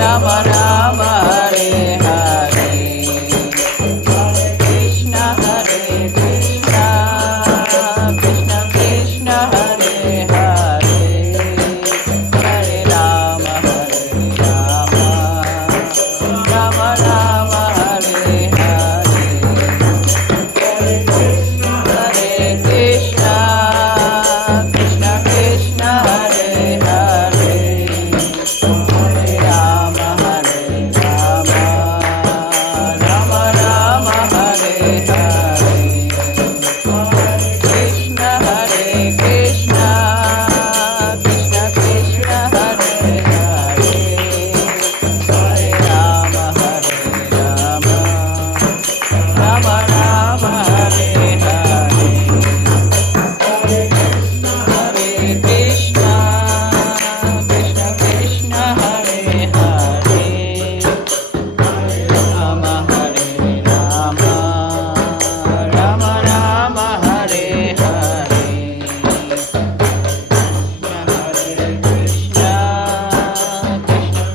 Rama Rama Hare Hare Krishna Hare Krishna Krishna Krishna Hare Hare Hare Rama Rama Rama Hare Hare Hare Krishna Krishna Krishna Hare Hare Hare Rama Rama Rama Hare Hare Krishna Hare Krishna Krishna Krishna Hare Hare Hare Rama Rama Rama Hare Hare Hare Krishna Krishna Krishna Hare Hare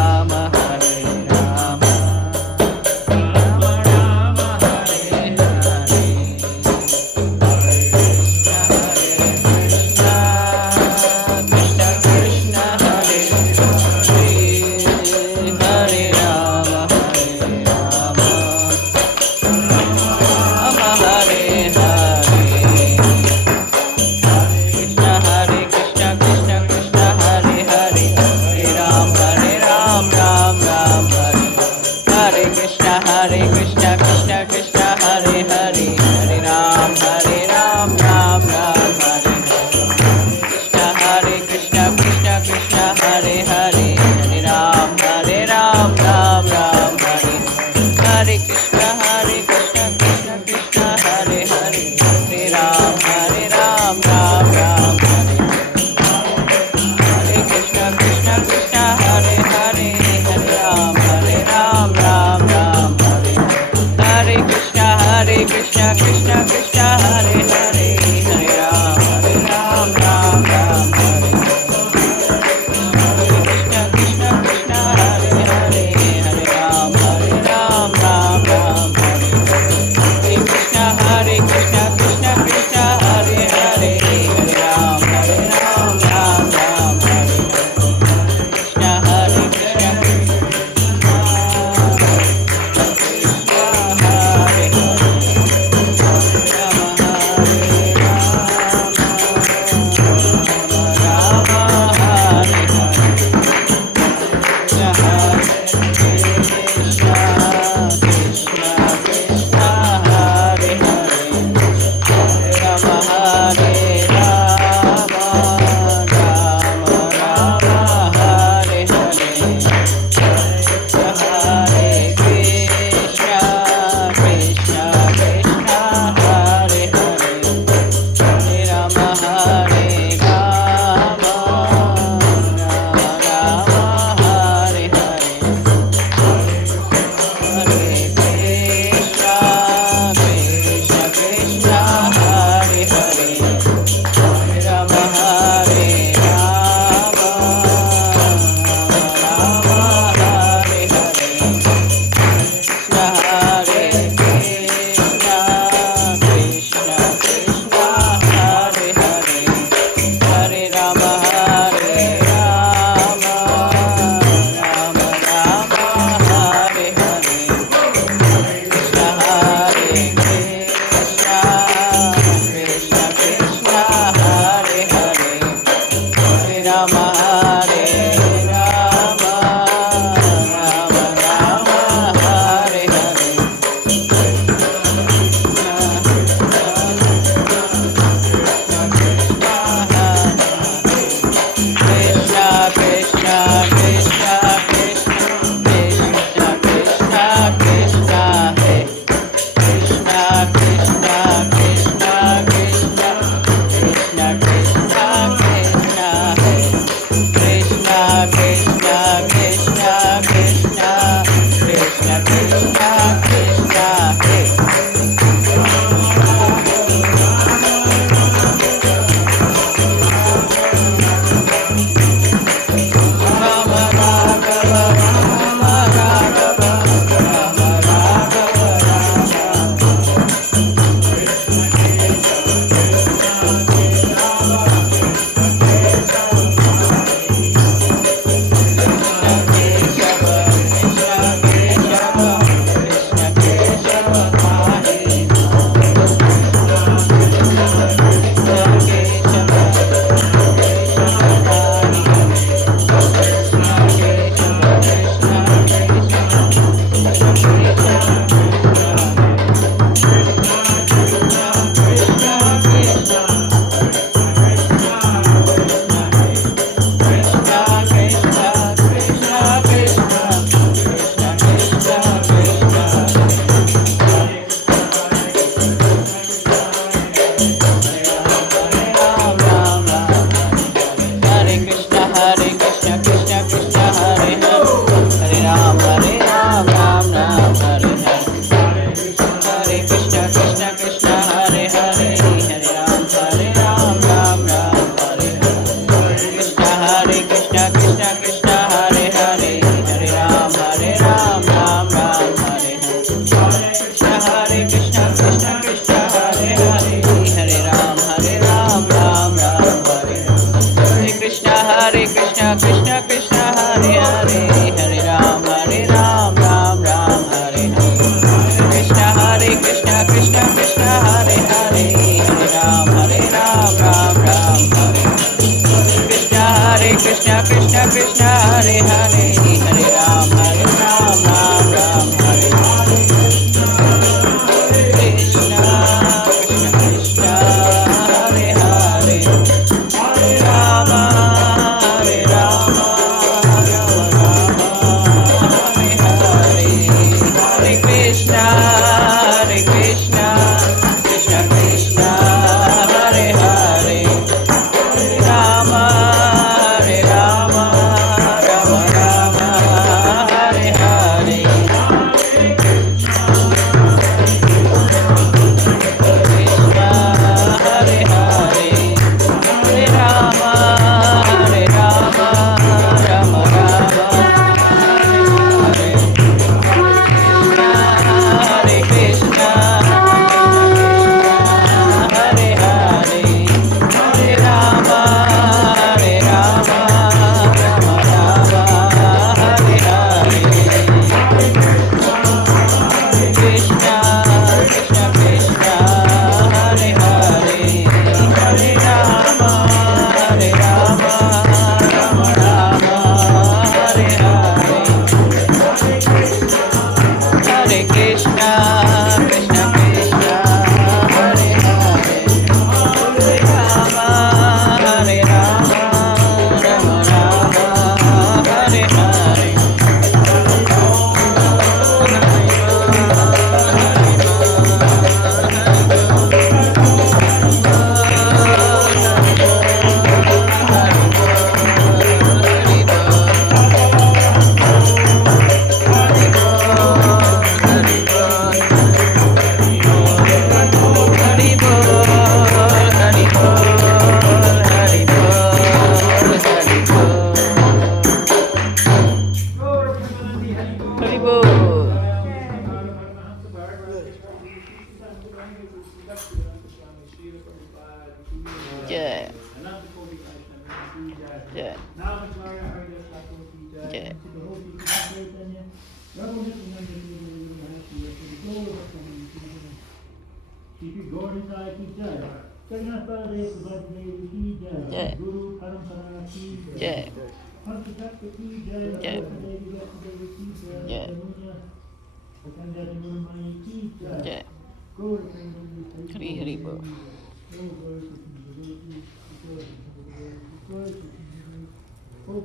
Rama Rama Rama Hare Hare Hare Krishna Krishna Krishna Hare Hare Hare Rama Rama Rama Hare Hare Krishna Krishna Krishna Hare Hare Rama Rama Hare Hare Krishna Hare Krishna Krishna Krishna Hare Hare Hare Ram Ram Ram Hare Hare Krishna Krishna Krishna Hare Hare Hare Ram Ram Hare Krishna Krishna Krishna Hare Hare Hare Ram Ram Hare Hare Krishna Krishna Krishna Hare Hare Hare Ram Ram Hare Hare Krishna Krishna Krishna Hare Hare Hare Ram Ram Hare Hare Krishna Krishna Krishna Hare Hare Hare Ram Ram Hare Krishna Krishna Krishna Hare Hare Hare Ram Ram Hare Krishna Krishna Krishna Krishna Hare Hare Hare Ram Ram Hare Krishna Krishna Hare Krishna Krishna, Krishna Krishna, Hare Hare, Hare Ram, Ram Ram, Hare Hare. Krishna, Krishna Krishna, Hare Hare, Hare Ram, Ram Ram, Hare Hare. Krishna, Krishna Krishna, Hare Hare, Hare Ram, Ram Ram, Hare Hare. Krishna, Krishna Krishna, Hare Hare, Hare Rama, Rama Hare Hare, Hare Krishna, Krishna Krishna, Hare Hare, Hare Rama, Rama Hare Hare. Krishna, Hare Hare, Hare Rama, Rama Hare Krishna, Hare Hare, Hare Rama, Rama Hare Hare. Krishna, Krishna Krishna, Hare Hare, Hare Rama, Rama Hare Hare. Hare Krishna, Krishna Krishna, Hare Hare, Hare Rama, Rama Hare Hare. Hari Bol, Hari Bol, Hari Bol, Hari Bol, Hari Bol. Jai, Jai, Jai. Jai, Jai, Jai, Jai, Jai. Hari Hari Bol. Oh,